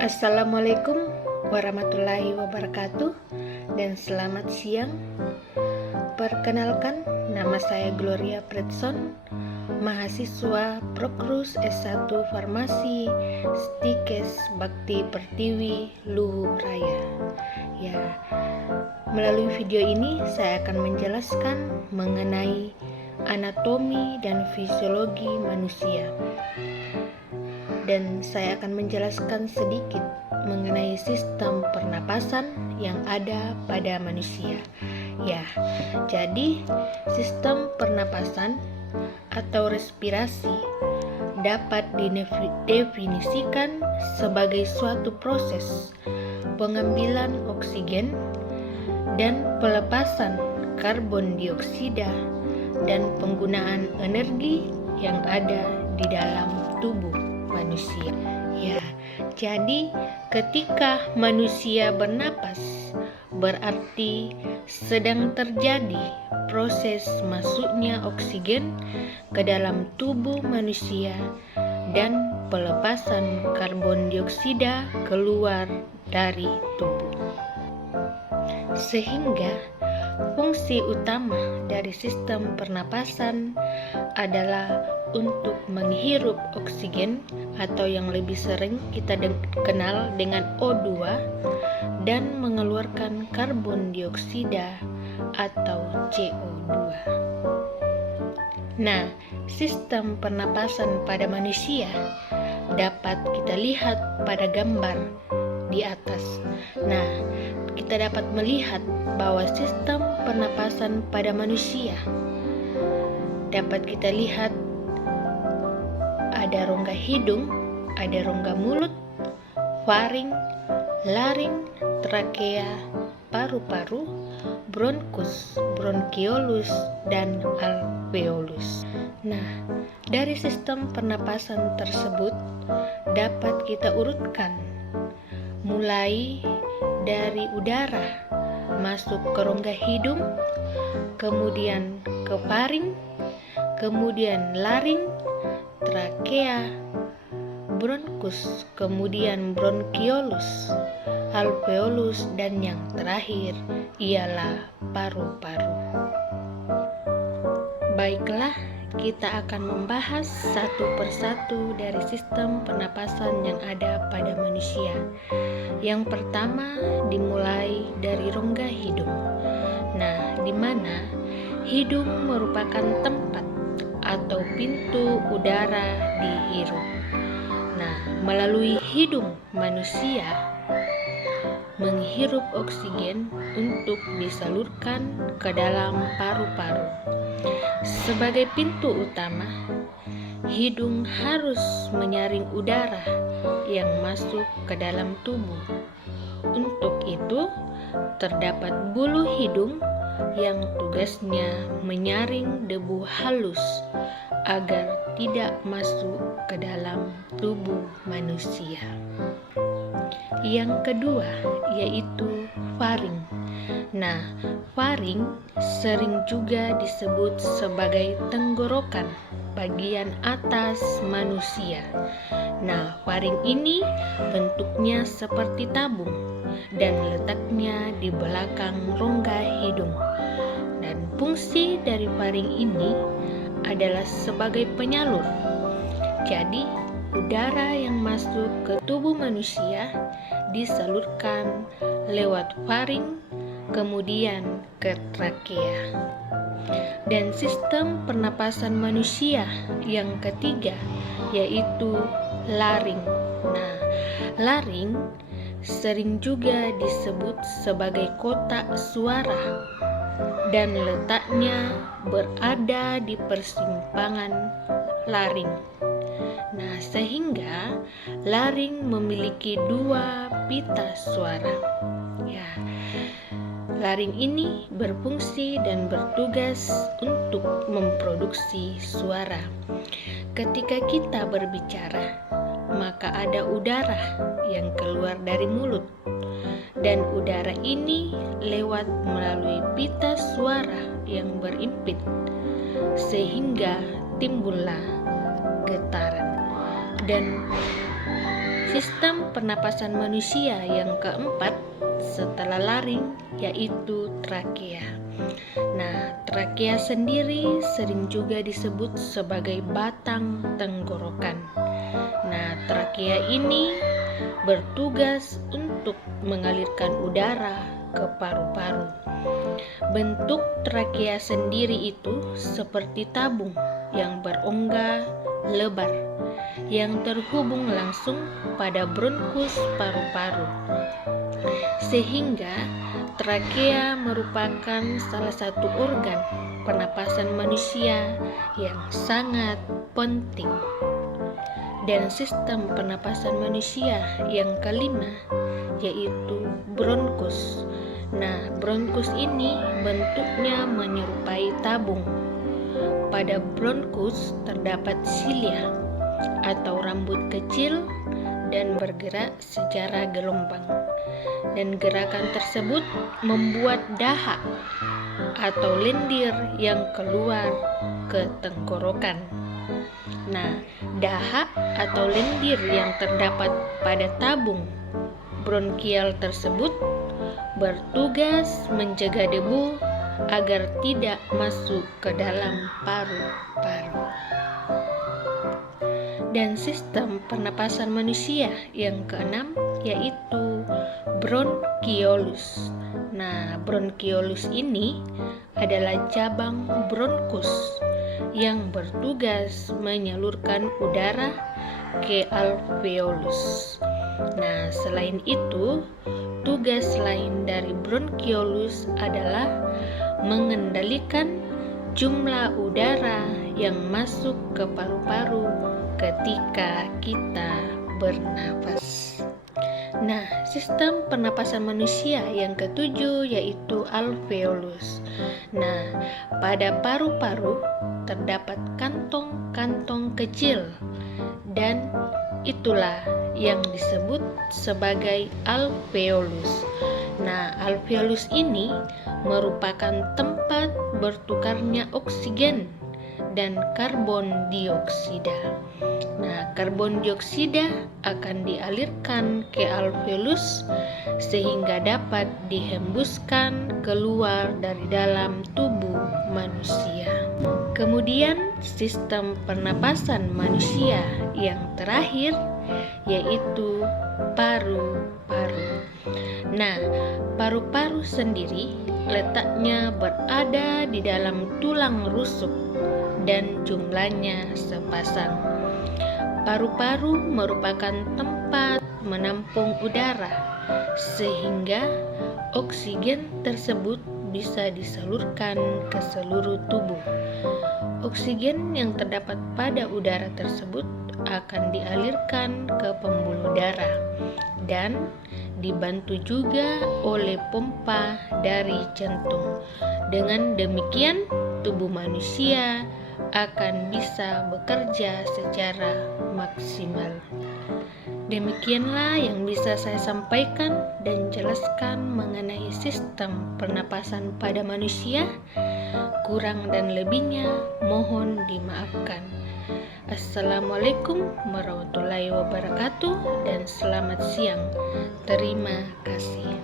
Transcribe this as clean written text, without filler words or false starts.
Assalamualaikum warahmatullahi wabarakatuh dan selamat siang. Perkenalkan, nama saya Gloria Pretson, mahasiswa Prokrus S1 Farmasi Stikes Bakti Pertiwi Luwu Raya. Melalui video ini saya akan menjelaskan mengenai anatomi dan fisiologi manusia. Dan saya akan menjelaskan sedikit mengenai sistem pernapasan yang ada pada manusia. Jadi sistem pernapasan atau respirasi dapat didefinisikan sebagai suatu proses pengambilan oksigen dan pelepasan karbon dioksida dan penggunaan energi yang ada di dalam tubuh manusia. Jadi ketika manusia bernapas, berarti sedang terjadi proses masuknya oksigen ke dalam tubuh manusia dan pelepasan karbon dioksida keluar dari tubuh. Sehingga fungsi utama dari sistem pernapasan adalah untuk menghirup oksigen atau yang lebih sering kita kenal dengan O2 dan mengeluarkan karbon dioksida atau CO2. Sistem pernapasan pada manusia dapat kita lihat pada gambar di atas. Kita dapat melihat bahwa sistem pernapasan pada manusia dapat kita lihat ada rongga hidung, ada rongga mulut, faring, laring, trakea, paru-paru, bronkus, bronkiolus, dan alveolus. Dari sistem pernapasan tersebut dapat kita urutkan mulai dari udara masuk ke rongga hidung, kemudian ke faring, kemudian laring, trakea, bronkus, kemudian bronkiolus, alveolus, dan yang terakhir ialah paru-paru. Baiklah, kita akan membahas satu persatu dari sistem pernapasan yang ada pada manusia. Yang pertama dimulai dari rongga hidung. Di mana hidung merupakan tempat atau pintu udara dihirup. Melalui hidung manusia menghirup oksigen untuk disalurkan ke dalam paru-paru. Sebagai pintu utama, hidung harus menyaring udara yang masuk ke dalam tubuh. Untuk itu, terdapat bulu hidung yang tugasnya menyaring debu halus agar tidak masuk ke dalam tubuh manusia. Yang kedua yaitu faring. Faring sering juga disebut sebagai tenggorokan bagian atas manusia. Faring ini bentuknya seperti tabung dan letaknya di belakang rongga hidung. Dan fungsi dari faring ini adalah sebagai penyalur. Jadi, udara yang masuk ke tubuh manusia disalurkan lewat faring, kemudian ke trakea. Dan sistem pernapasan manusia yang ketiga yaitu laring. Laring sering juga disebut sebagai kotak suara dan letaknya berada di persimpangan laring. Sehingga laring memiliki dua pita suara. Laring ini berfungsi dan bertugas untuk memproduksi suara. Ketika kita berbicara, maka ada udara yang keluar dari mulut, dan udara ini lewat melalui pita suara yang berimpit, sehingga timbullah getaran. Dan Sistem pernapasan manusia yang keempat setelah laring yaitu trakea. Nah, trakea sendiri sering juga disebut sebagai batang tenggorokan. Nah, trakea ini bertugas untuk mengalirkan udara ke paru-paru. Bentuk trakea sendiri itu seperti tabung yang berongga lebar yang terhubung langsung pada bronkus paru-paru. Sehingga trakea merupakan salah satu organ pernapasan manusia yang sangat penting. Dan sistem pernapasan manusia yang kelima yaitu bronkus. Nah, bronkus ini bentuknya menyerupai tabung. Pada bronkus terdapat silia atau rambut kecil dan bergerak secara gelombang. Dan gerakan tersebut membuat dahak atau lendir yang keluar ke tenggorokan. Nah, dahak atau lendir yang terdapat pada tabung bronkial tersebut bertugas menjaga debu agar tidak masuk ke dalam paru-paru. Dan sistem pernapasan manusia yang keenam yaitu bronkiolus. Nah, bronkiolus ini adalah cabang bronkus yang bertugas menyalurkan udara ke alveolus. Nah, selain itu, tugas lain dari bronkiolus adalah mengendalikan jumlah udara yang masuk ke paru-paru ketika kita bernapas. Nah, sistem pernapasan manusia yang ketujuh yaitu alveolus. Nah, pada paru-paru terdapat kantong-kantong kecil dan itulah yang disebut sebagai alveolus. Nah, alveolus ini merupakan tempat bertukarnya oksigen dan karbon dioksida. Nah, karbon dioksida akan dialirkan ke alveolus sehingga dapat dihembuskan keluar dari dalam tubuh manusia. Kemudian sistem pernapasan manusia yang terakhir yaitu paru-paru. Nah, paru-paru sendiri letaknya berada di dalam tulang rusuk dan jumlahnya sepasang. Paru-paru merupakan tempat menampung udara sehingga oksigen tersebut bisa disalurkan ke seluruh tubuh. Oksigen yang terdapat pada udara tersebut akan dialirkan ke pembuluh darah dan dibantu juga oleh pompa dari jantung. Dengan demikian, tubuh manusia akan bisa bekerja secara maksimal. Demikianlah yang bisa saya sampaikan dan jelaskan mengenai sistem pernapasan pada manusia. Kurang dan lebihnya mohon dimaafkan. Assalamualaikum warahmatullahi wabarakatuh dan selamat siang. Terima kasih.